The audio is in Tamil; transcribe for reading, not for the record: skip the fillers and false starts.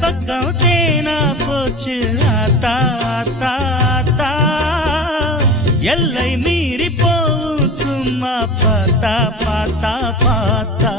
பக்கம் தேனா போச்சு ஆத்தா ஆத்தா ஆத்தா எல்லை மீறி போவும் சும்மா பார்த்தா பார்த்தா பார்த்தா